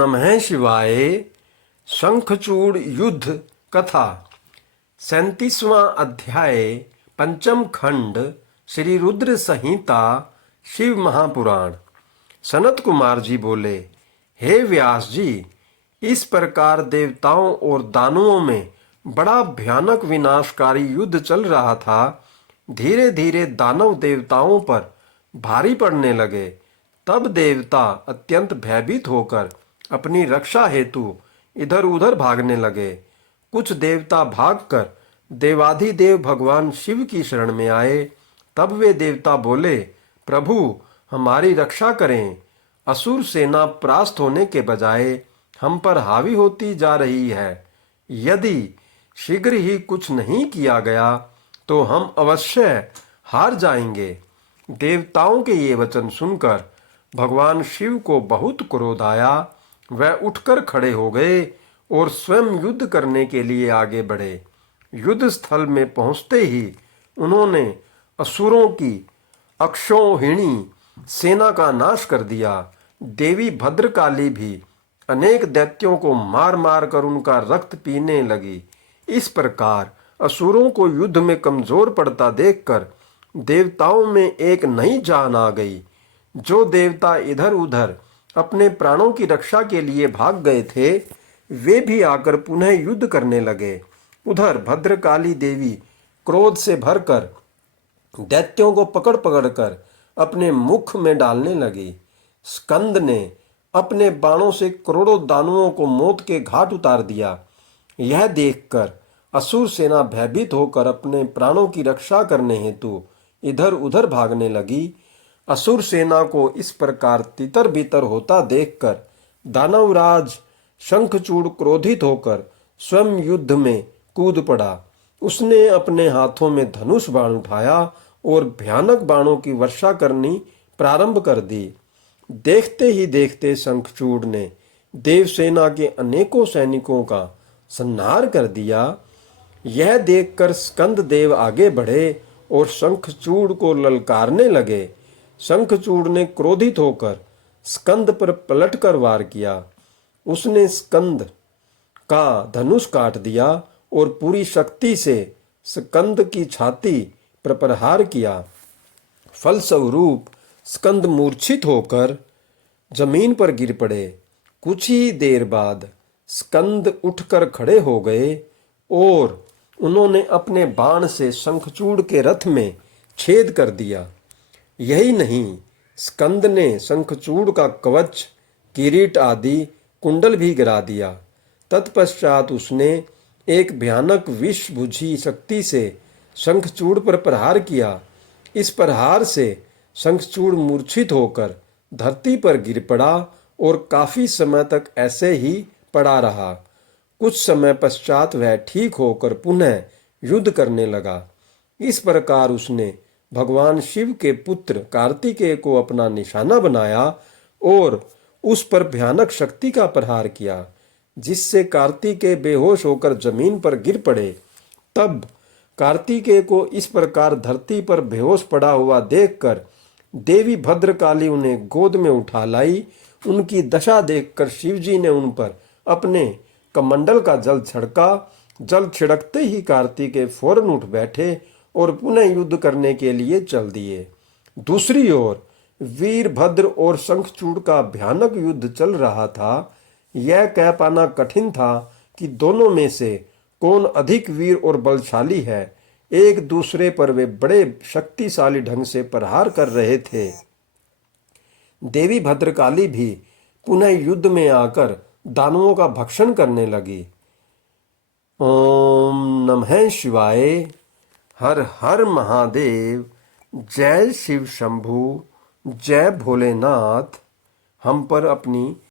नमः शिवाय। शंखचूड़ युद्ध कथा 37वां अध्याय पंचम खंड श्री रुद्र संहिता शिव महापुराण। सनत कुमार जी बोले, हे व्यास जी, इस प्रकार देवताओं और दानवों में बड़ा भयानक विनाशकारी युद्ध चल रहा था। धीरे धीरे दानव देवताओं पर भारी पड़ने लगे। तब देवता अत्यंत भयभीत होकर अपनी रक्षा हेतु इधर उधर भागने लगे। कुछ देवता भागकर देवाधिदेव भगवान शिव की शरण में आए। तब वे देवता बोले, प्रभु हमारी रक्षा करें। असुर सेना परास्त होने के बजाय हम पर हावी होती जा रही है। यदि शीघ्र ही कुछ नहीं किया गया तो हम अवश्य हार जाएंगे। देवताओं के ये वचन सुनकर भगवान शिव को बहुत क्रोध आया। वह उठकर खड़े हो गए और स्वयं युद्ध करने के लिए आगे बढ़े। युद्ध स्थल में पहुंचते ही उन्होंने असुरों की अक्षौहिणी सेना का नाश कर दिया। देवी भद्रकाली भी अनेक दैत्यों को मार मार कर उनका रक्त पीने लगी। इस प्रकार असुरों को युद्ध में कमजोर पड़ता देखकर देवताओं में एक नई जान आ गई। जो देवता इधर उधर अपने प्राणों की रक्षा के लिए भाग गए थे, वे भी आकर पुनः युद्ध करने लगे। उधर भद्रकाली देवी क्रोध से भरकर दैत्यों को पकड़ पकड़ कर अपने मुख में डालने लगी। स्कंद ने अपने बाणों से करोड़ों दानवों को मौत के घाट उतार दिया। यह देखकर असुर सेना भयभीत होकर अपने प्राणों की रक्षा करने हेतु इधर उधर भागने लगी। असुर सेना को इस प्रकार तितर बितर होता देखकर दानवराज शंखचूड़ क्रोधित होकर स्वयं युद्ध में कूद पड़ा। उसने अपने हाथों में धनुष बाण उठाया और भयानक बाणों की वर्षा करनी प्रारंभ कर दी। देखते ही देखते शंखचूड़ ने देवसेना के अनेकों सैनिकों का संहार कर दिया। यह देखकर स्कंद देव आगे बढ़े और शंखचूड़ को ललकारने लगे। शंखचूड़ ने क्रोधित होकर स्कंद पर पलटकर वार किया। उसने स्कंद का धनुष काट दिया और पूरी शक्ति से स्कंद की छाती पर प्रहार किया। फलस्वरूप स्कंद मूर्छित होकर जमीन पर गिर पड़े। कुछ ही देर बाद स्कंद उठकर खड़े हो गए और उन्होंने अपने बाण से शंखचूड़ के रथ में छेद कर दिया। यही नहीं, स्कंद ने शंखचूड़ का कवच, किरीट आदि कुंडल भी गिरा दिया। तत्पश्चात उसने एक भयानक विष बुझी शक्ति से शंखचूड़ पर प्रहार किया। इस प्रहार से शंखचूड़ मूर्छित होकर धरती पर गिर पड़ा और काफी समय तक ऐसे ही पड़ा रहा। कुछ समय पश्चात वह ठीक होकर पुनः युद्ध करने लगा। इस प्रकार उसने भगवान शिव के पुत्र कार्तिकेय को अपना निशाना बनाया और उस पर भयानक शक्ति का प्रहार किया, जिससे कार्तिकेय बेहोश होकर जमीन पर गिर पड़े। तब कार्तिकेय को इस प्रकार धरती पर बेहोश पड़ा हुआ देखकर देवी भद्रकाली उन्हें गोद में उठा लाई। उनकी दशा देखकर शिवजी ने उन पर अपने कमंडल का जल छिड़का। जल छिड़कते ही कार्तिकेय फौरन उठ बैठे और पुनः युद्ध करने के लिए चल दिए। दूसरी ओर वीरभद्र और शंखचूड़ का भयानक युद्ध चल रहा था। यह कह पाना कठिन था कि दोनों में से कौन अधिक वीर और बलशाली है। एक दूसरे पर वे बड़े शक्तिशाली ढंग से प्रहार कर रहे थे। देवी भद्रकाली भी पुनः युद्ध में आकर दानवों का भक्षण करने लगी। ओम नमः शिवाय। हर हर महादेव। जय शिव शंभु। जय भोलेनाथ। हम पर अपनी